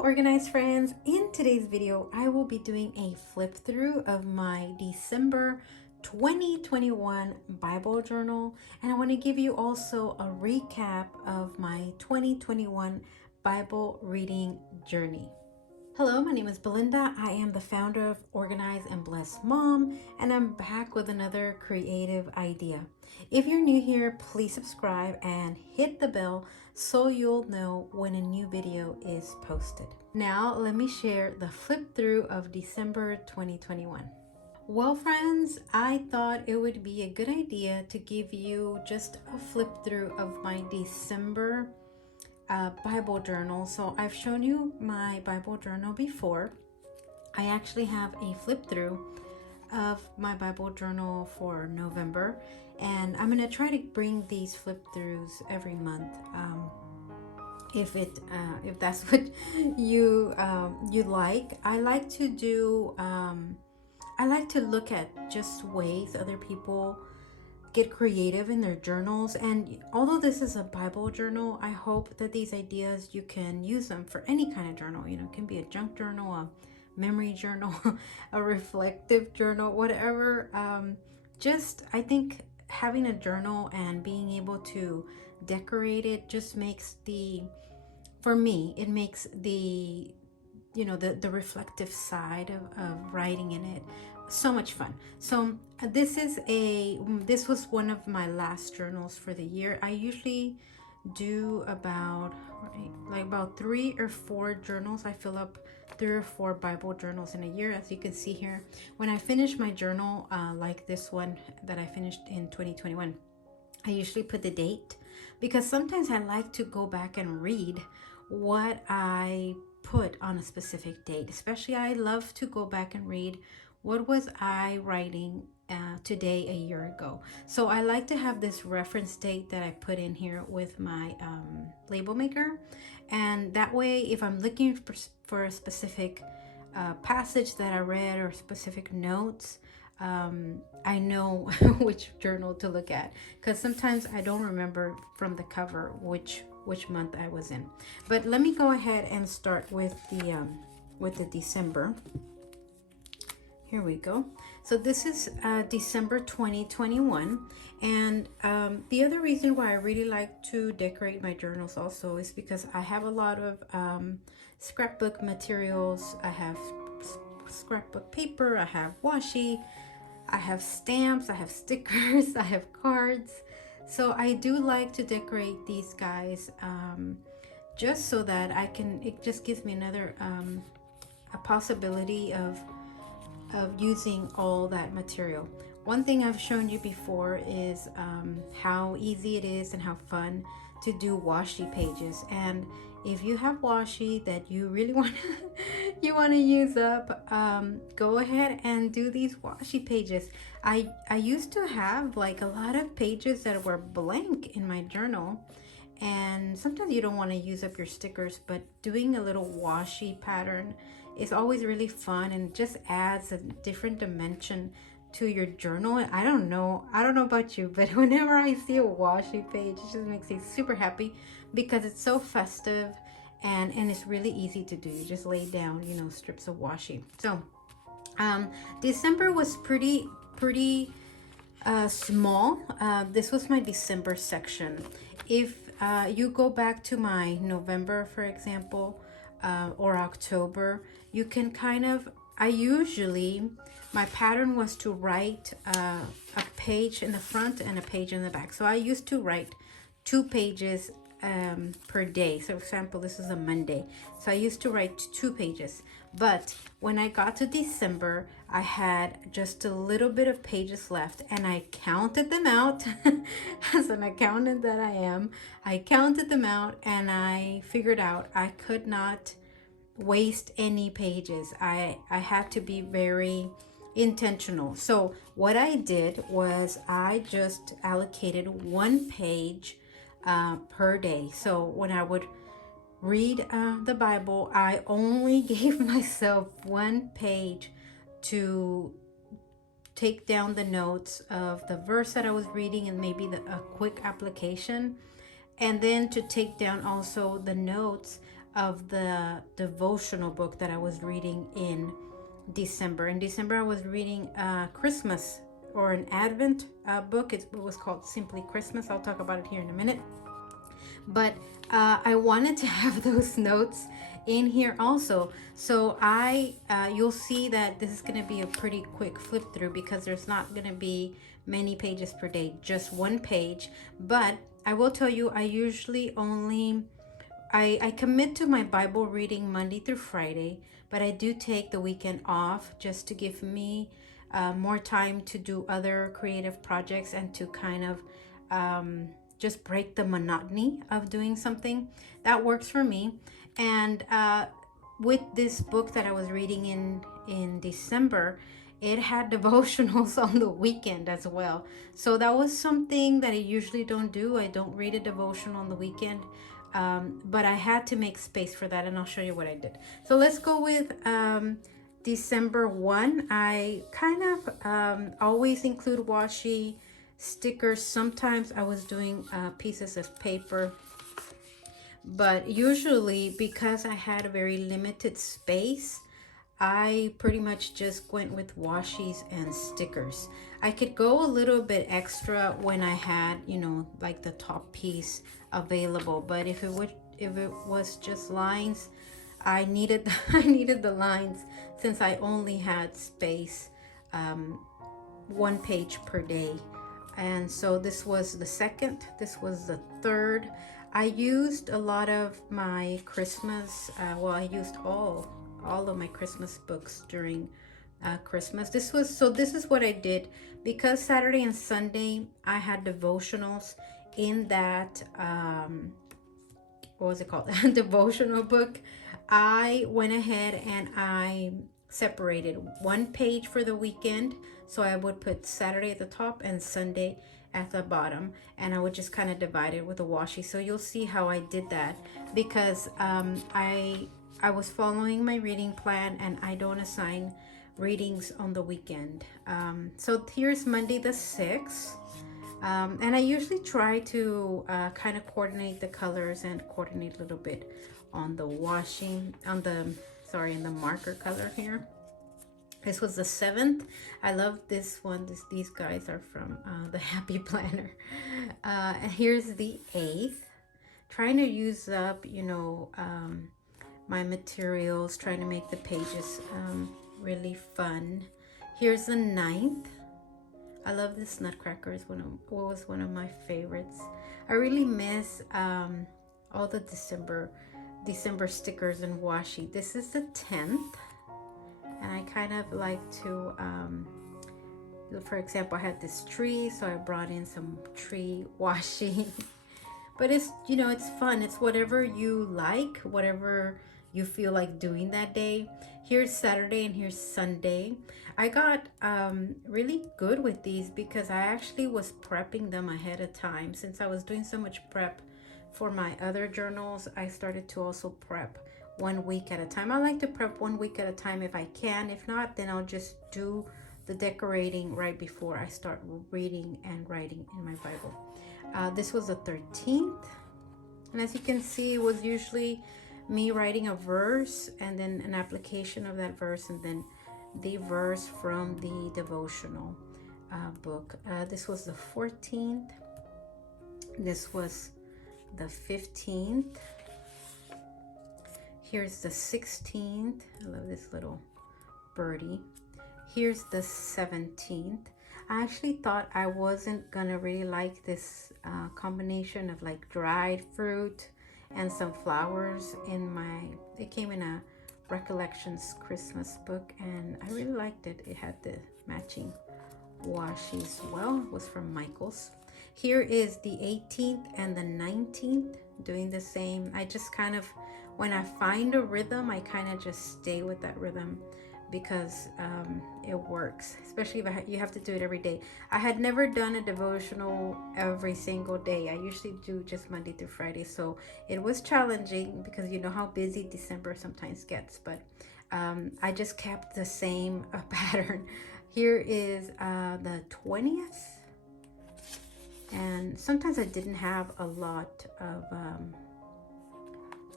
organized friends. In today's video, I will be doing a flip through of my December 2021 Bible journal, and I want to give you also a recap of my 2021 Bible reading journey. Hello, my name is Belinda. I am the founder of Organize and Bless Mom, and I'm back with another creative idea. If you're new here, please subscribe and hit the bell so you'll know when a new video is posted. Now, let me share the flip through of December 2021. Well, friends, I thought it would be a good idea to give you just a flip through of my December Bible journal. So I've shown you my Bible journal before. I actually have a flip through of my Bible journal for November, and I'm gonna try to bring these flip throughs every month. If that's what you like. I like to do. I like to look at just ways other people get creative in their journals, and although this is a Bible journal, I hope that these ideas you can use them for any kind of journal. It can be a junk journal, a memory journal, a reflective journal, whatever. I think having a journal and being able to decorate it just makes for me, it makes the reflective side of writing in it so much fun. So this was one of my last journals for the year. I usually do about 3 or 4 journals. I fill up 3 or 4 Bible journals in a year, as you can see here. When I finish my journal, like this one that I finished in 2021, I usually put the date, because sometimes I like to go back and read what I put on a specific date. Especially, I love to go back and read what was I writing today a year ago. So I like to have this reference date that I put in here with my label maker, and that way if I'm looking for a specific passage that I read or specific notes, I know which journal to look at, because sometimes I don't remember from the cover which month I was in. But let me go ahead and start with the December. Here we go. So this is December 2021, and the other reason why I really like to decorate my journals also is because I have a lot of scrapbook materials. I have scrapbook paper, I have washi, I have stamps, I have stickers, I have cards. So I do like to decorate these guys, just so that it just gives me another a possibility of using all that material. One thing I've shown you before is how easy it is and how fun to do washi pages. And if you have washi that you really want to use up, go ahead and do these washi pages. I used to have like a lot of pages that were blank in my journal, and sometimes you don't want to use up your stickers, but doing a little washi pattern is always really fun and just adds a different dimension to your journal. And I don't know about you, but whenever I see a washi page, it just makes me super happy, because it's so festive and it's really easy to do. You just lay down strips of washi. So December was pretty small. This was my December section. If you go back to my November, for example, or October, you can my pattern was to write a page in the front and a page in the back. So I used to write 2 pages per day. So for example, this is a Monday, so I used to write 2 pages. But when I got to December, I had just a little bit of pages left, and I counted them out. As an accountant that I am, I counted them out, and I figured out I could not waste any pages. I had to be very intentional. So what I did was I just allocated 1 page per day. So when I would read the Bible, I only gave myself 1 page to take down the notes of the verse that I was reading, and maybe a quick application, and then to take down also the notes of the devotional book that I was reading in December. In December, I was reading Christmas or an Advent book. It was called Simply Christmas. I'll talk about it here in a minute. But I wanted to have those notes in here also. So you'll see that this is going to be a pretty quick flip through because there's not going to be many pages per day, just one page. But I will tell you, I usually only I commit to my Bible reading Monday through Friday, but I do take the weekend off just to give me more time to do other creative projects and to kind of just break the monotony of doing something. That works for me. And with this book that I was reading in December, it had devotionals on the weekend as well. So that was something that I usually don't do. I don't read a devotion on the weekend. But I had to make space for that, and I'll show you what I did. So let's go with December 1. I kind of always include washi stickers. Sometimes I was doing pieces of paper, but usually because I had a very limited space, I pretty much just went with washies and stickers. I could go a little bit extra when I had, like the top piece available, but if it was just lines, I needed I needed the lines since I only had space, one page per day. And so this was the second, this was the third. I used a lot of my Christmas, I used all of my Christmas books during Christmas. This is what I did because Saturday and Sunday I had devotionals in that what was it called devotional book. I went ahead and I separated one page for the weekend, so I would put Saturday at the top and Sunday at the bottom, and I would just kind of divide it with a washi. So you'll see how I did that because I was following my reading plan and I don't assign readings on the weekend. So here's Monday the 6th. And I usually try to kind of coordinate the colors and coordinate a little bit on the in the marker color here. This was the 7th. I love this one. These guys are from the Happy Planner. And here's the 8th. Trying to use up, my materials, trying to make the pages really fun. Here's the 9th. I love this Nutcracker. It was one of my favorites. I really miss all the December stickers and washi. This is the 10th, and I kind of like to for example, I had this tree, so I brought in some tree washi. But it's it's fun. It's whatever you like, whatever you feel like doing that day. Here's Saturday and here's Sunday. I got really good with these because I actually was prepping them ahead of time. Since I was doing so much prep for my other journals, I started to also prep 1 week at a time. I like to prep 1 week at a time if I can. If not, then I'll just do the decorating right before I start reading and writing in my Bible. This was the 13th, and as you can see, it was usually me writing a verse and then an application of that verse and then the verse from the devotional book. This was the 14th. This was the 15th. Here's the 16th. I love this little birdie. Here's the 17th. I actually thought I wasn't gonna really like this combination of like dried fruit and some flowers it came in a Recollections Christmas book, and I really liked it. It had the matching washi as well. It was from Michael's. Here is the 18th and the 19th, doing the same. I just kind of, when I find a rhythm, I kind of just stay with that rhythm because it works, especially if you have to do it every day. I had never done a devotional every single day. I usually do just Monday through Friday, so it was challenging because you know how busy December sometimes gets, but I just kept the same pattern. Here is the 20th, and sometimes I didn't have a lot of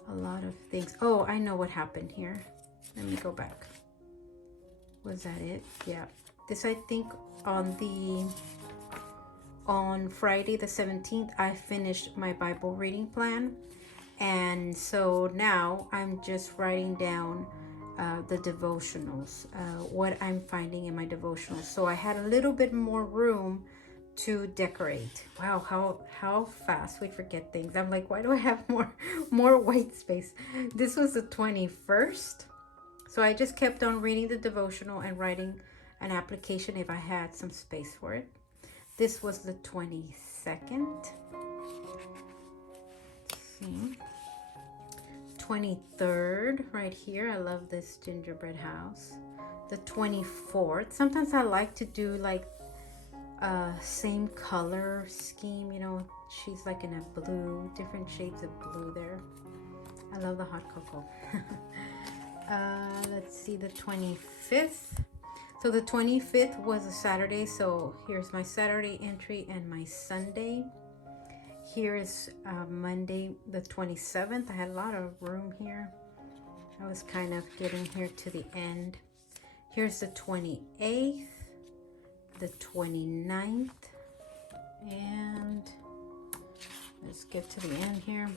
a lot of things. Oh, I know what happened here. Let me go back. Was that it? Yeah. This, I think, on Friday the 17th, I finished my Bible reading plan. And so now I'm just writing down the devotionals, what I'm finding in my devotionals. So I had a little bit more room to decorate. Wow, how fast we forget things. I'm like, why do I have more white space? This was the 21st. So I just kept on reading the devotional and writing an application if I had some space for it. This was the 22nd. Let's see. 23rd right here. I love this gingerbread house. The 24th. Sometimes I like to do like same color scheme, you know. She's like in a blue, different shades of blue there. I love the hot cocoa. Let's see, the 25th. So the 25th was a Saturday, so here's my Saturday entry and my Sunday. Here is Monday the 27th. I had a lot of room here. I was kind of getting here to the end. Here's the 28th, the 29th, and let's get to the end here.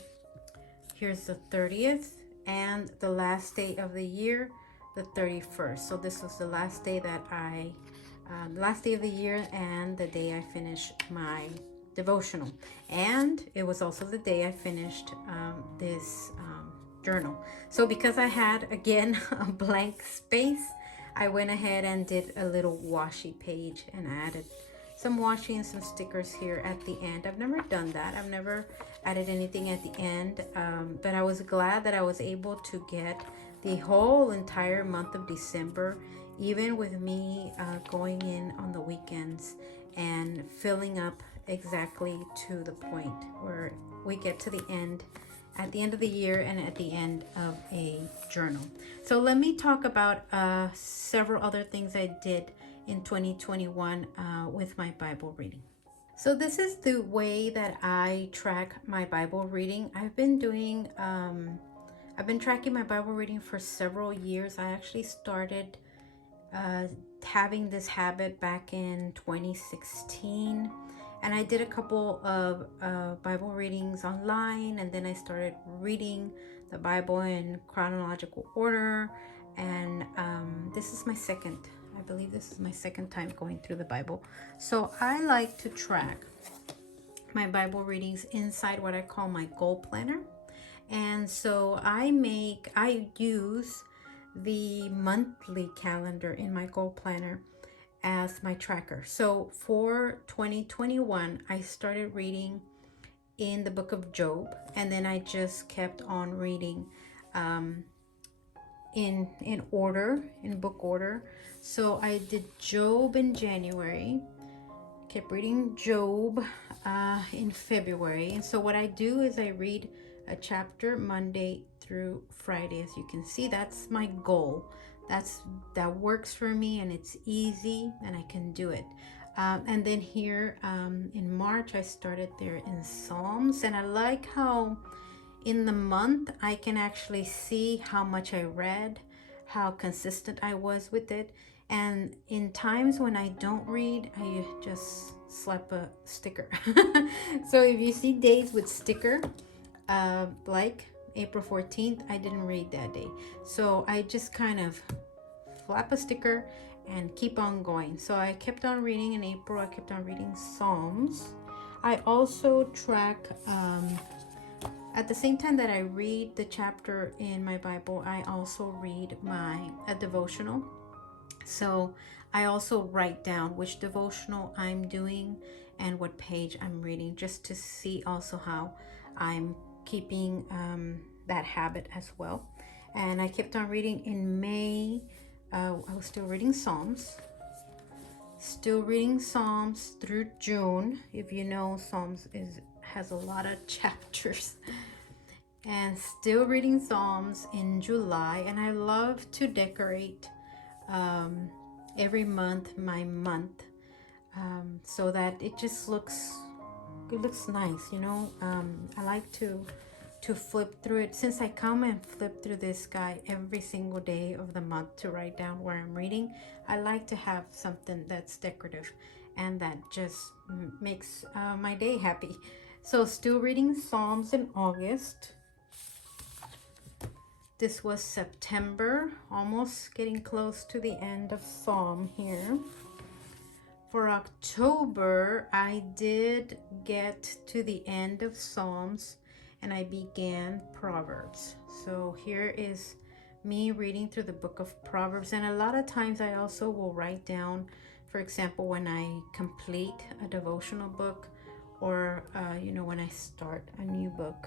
Here's the 30th, and the last day of the year, the 31st. So this was the last day that last day of the year and the day I finished my devotional. And it was also the day I finished this journal. So because I had, again, a blank space, I went ahead and did a little washi page and added some washi and some stickers here at the end. I've never done that. I've never added anything at the end, but I was glad that I was able to get the whole entire month of December, even with me going in on the weekends and filling up exactly to the point where we get to the end, at the end of the year and at the end of a journal. So let me talk about several other things I did in 2021 with my Bible reading. So this is the way that I track my Bible reading. I've been tracking my Bible reading for several years. I actually started having this habit back in 2016, and I did a couple of Bible readings online, and then I started reading the Bible in chronological order, and I believe this is my second time going through the Bible. So I like to track my Bible readings inside what I call my goal planner. And so I use the monthly calendar in my goal planner as my tracker. So for 2021, I started reading in the book of Job, and then I just kept on reading in order, in book order. So I did Job in January, kept reading Job in February. And so what I do is I read a chapter Monday through Friday. As you can see, that's my goal. That works for me, and it's easy, and I can do it. And then here in March, I started there in Psalms, and I like how in the month I can actually see how much I read, how consistent I was with it. And in times when I don't read, I just slap a sticker. So if you see days with sticker, like April 14th, I didn't read that day. So I just kind of flap a sticker and keep on going. So I kept on reading in April. I kept on reading Psalms. I also track, at the same time that I read the chapter in my Bible, I also read a devotional. So I also write down which devotional I'm doing and what page I'm reading, just to see also how I'm keeping that habit as well. And I kept on reading in May. I was still reading Psalms. Through June. If you know, Psalms has a lot of chapters. And still reading Psalms in July. And I love to decorate every month, my month, so that it just looks nice, you know. I like to to flip through it. Since I come and flip through this guy every single day of the month to write down where I'm reading, I like to have something that's decorative and that just makes my day happy. So still reading Psalms in August. This was September, almost getting close to the end of Psalm here. For October, I did get to the end of Psalms and I began Proverbs. So here is me reading through the book of Proverbs. And a lot of times I also will write down, for example, when I complete a devotional book or, when I start a new book.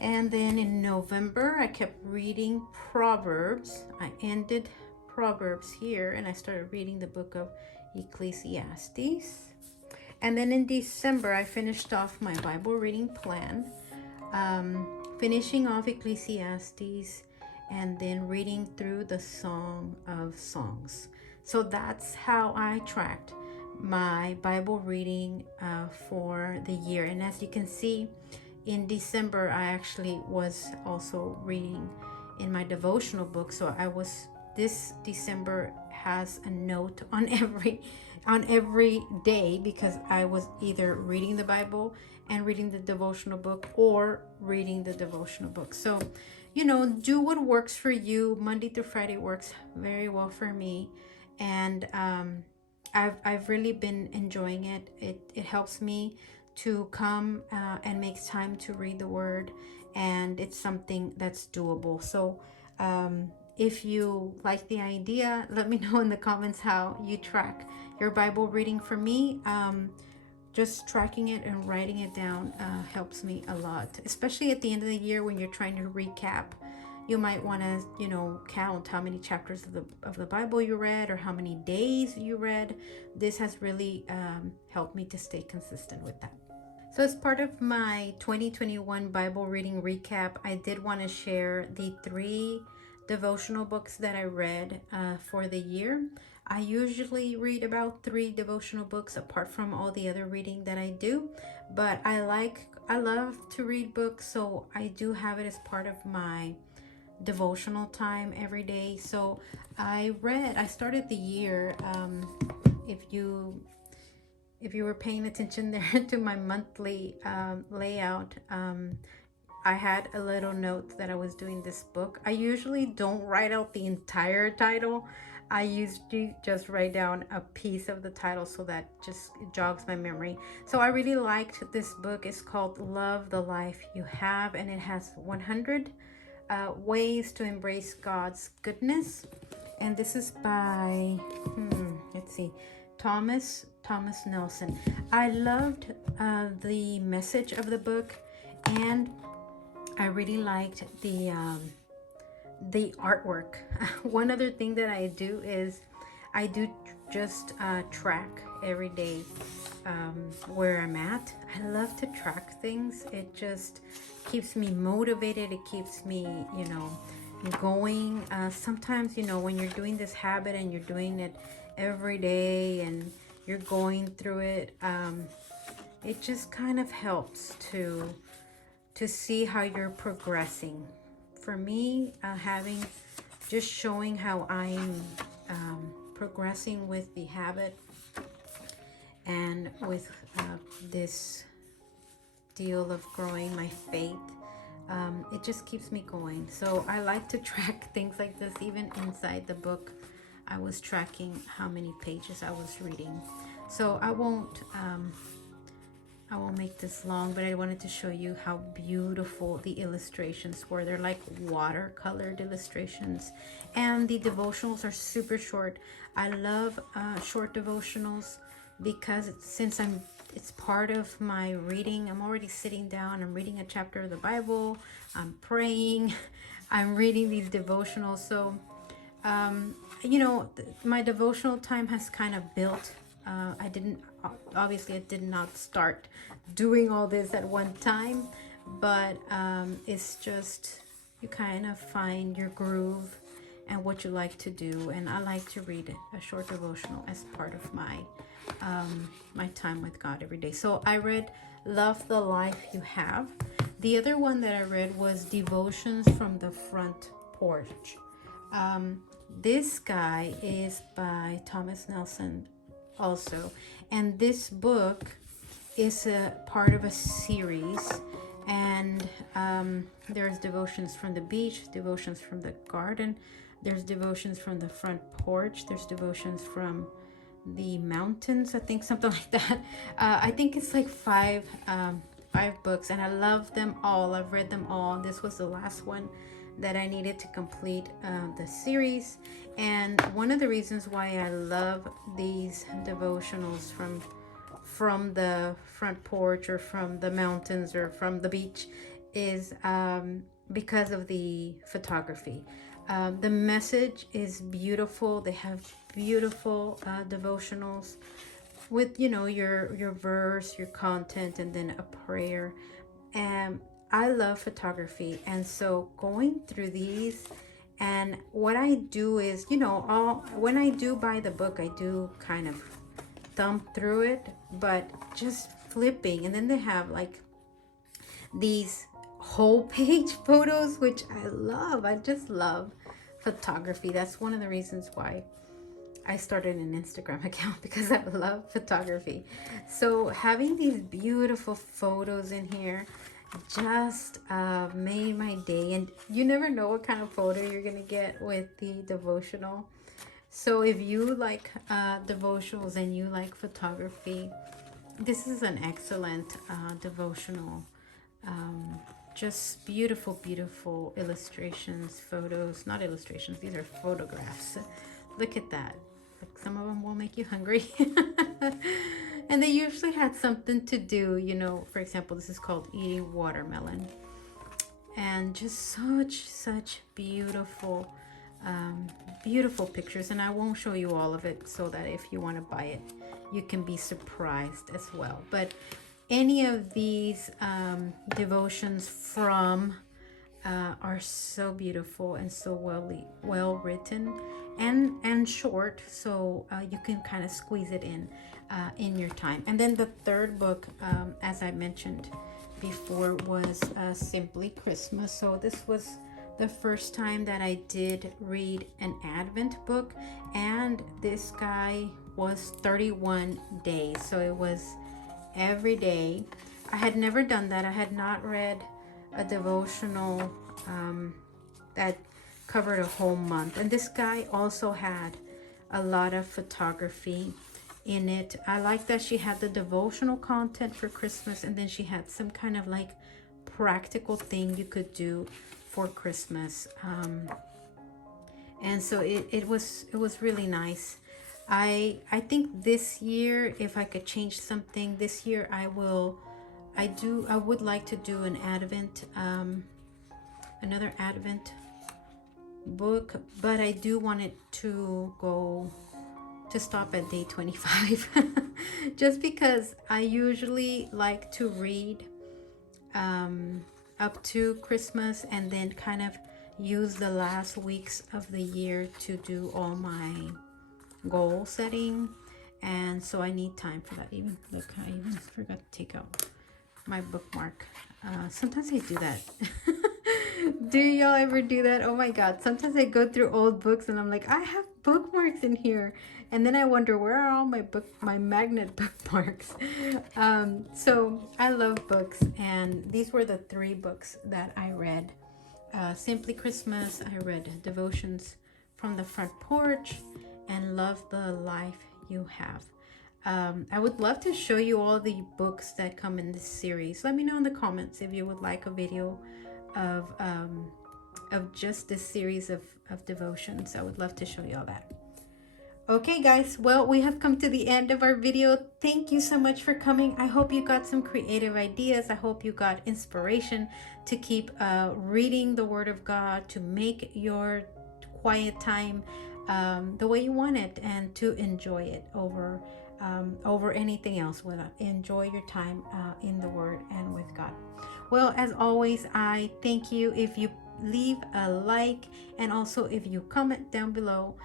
And then in November, I kept reading Proverbs. I ended Proverbs here and I started reading the book of Ecclesiastes. And then in December, I finished off my Bible reading plan, finishing off Ecclesiastes and then reading through the Song of Songs. So that's how I tracked my Bible reading for the year. And as you can see, in December, I actually was also reading in my devotional book. So this December has a note on every day because I was either reading the Bible and reading the devotional book or reading the devotional book. So, do what works for you. Monday through Friday works very well for me. And I've really been enjoying it. It helps me to come and make time to read the word, and it's something that's doable. So if you like the idea, let me know in the comments how you track your Bible reading. For me, just tracking it and writing it down helps me a lot, especially at the end of the year when you're trying to recap. You might want to, count how many chapters of the Bible you read or how many days you read. This has really helped me to stay consistent with that. So as part of my 2021 Bible reading recap, I did want to share the 3 devotional books that I read for the year. I usually read about 3 devotional books apart from all the other reading that I do, but I love to read books, so I do have it as part of my devotional time every day. So I started the year, if you were paying attention there to my monthly layout, I had a little note that I was doing this book. I usually don't write out the entire title. I usually just write down a piece of the title so that just jogs my memory. So I really liked this book. It's called Love the Life You Have, and it has 100 ways to embrace God's goodness. And this is by, Thomas Nelson. I loved the message of the book, and I really liked the artwork. One other thing that I do is I do just track every day where I'm at. I love to track things. It just keeps me motivated. It keeps me, going. Sometimes, when you're doing this habit and you're doing it every day and you're going through it, it just kind of helps to see how you're progressing. For me, just showing how I'm progressing with the habit and with this deal of growing my faith, it just keeps me going. So I like to track things like this. Even inside the book, I was tracking how many pages I was reading. So I won't make this long, but I wanted to show you how beautiful the illustrations were. They're like watercolored illustrations, and the devotionals are super short. I love short devotionals because it's part of my reading. I'm already sitting down, I'm reading a chapter of the Bible, I'm praying, I'm reading these devotionals. So my devotional time has kind of built. I did not start doing all this at one time, but it's just, you kind of find your groove and what you like to do. And I like to read a short devotional as part of my my time with God every day. So I read Love the Life You Have. The other one that I read was Devotions from the Front Porch. This guy is by Thomas Nelson also. And this book is a part of a series. And there's devotions from the beach, devotions from the garden, there's devotions from the front porch, there's devotions from the mountains, I think, something like that. I think it's like five books, and I love them all. I've read them all. This was the last one that I needed to complete the series. And one of the reasons why I love these devotionals from the front porch or from the mountains or from the beach is because of the photography. The message is beautiful. They have beautiful devotionals with, you know, your verse, your content, and then a prayer. And I love photography, and so going through these, and what I do is, you know, when I do buy the book, I do kind of thumb through it, but just flipping, and then they have like these whole page photos, which I love. I just love photography. That's one of the reasons why I started an Instagram account, because I love photography. So having these beautiful photos in here just made my day. And you never know what kind of photo you're gonna get with the devotional. So if you like devotionals and you like photography, this is an excellent devotional. Just beautiful, beautiful illustrations, photos, not illustrations, these are photographs. Look at that. Like, some of them will make you hungry. And they usually had something to do, you know. For example, this is called Eating Watermelon. And just such beautiful, beautiful pictures. And I won't show you all of it, so that if you want to buy it, you can be surprised as well. But any of these devotions from are so beautiful and so well written and short, so you can kind of squeeze it in your time. And then the third book, as I mentioned before, was Simply Christmas. So this was the first time that I did read an Advent book, and this guy was 31 days, so it was every day. I had never done that. I had not read a devotional that covered a whole month. And this guy also had a lot of photography in it. I like that she had the devotional content for Christmas, and then she had some kind of like practical thing you could do for Christmas. And so it was really nice. I think this year, if I could change something this year, I would like to do an Advent, another Advent book, but I do want it to stop at day 25. Just because I usually like to read up to Christmas, and then kind of use the last weeks of the year to do all my goal setting. And so I need time for that. Even look, I even forgot to take out my bookmark. Sometimes I do that. Do y'all ever do that? Oh my god, sometimes I go through old books and I'm like, I have bookmarks in here, and then I wonder, where are all my magnet bookmarks? So I love books, and these were the 3 books that I read. Simply Christmas, I read Devotions from the Front Porch, and Love the Life You Have. I would love to show you all the books that come in this series. Let me know in the comments if you would like a video of just this series of devotions. I would love to show you all that. Okay guys, well, we have come to the end of our video. Thank you so much for coming. I hope you got some creative ideas. I hope you got inspiration to keep reading the Word of God, to make your quiet time the way you want it, and to enjoy it over anything else. Enjoy your time in the Word and with God. Well, as always, I thank you if you leave a like, and also if you comment down below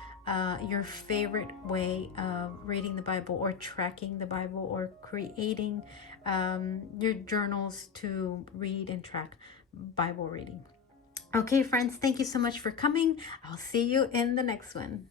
your favorite way of reading the Bible, or tracking the Bible, or creating your journals to read and track Bible reading. Okay, friends, thank you so much for coming. I'll see you in the next one.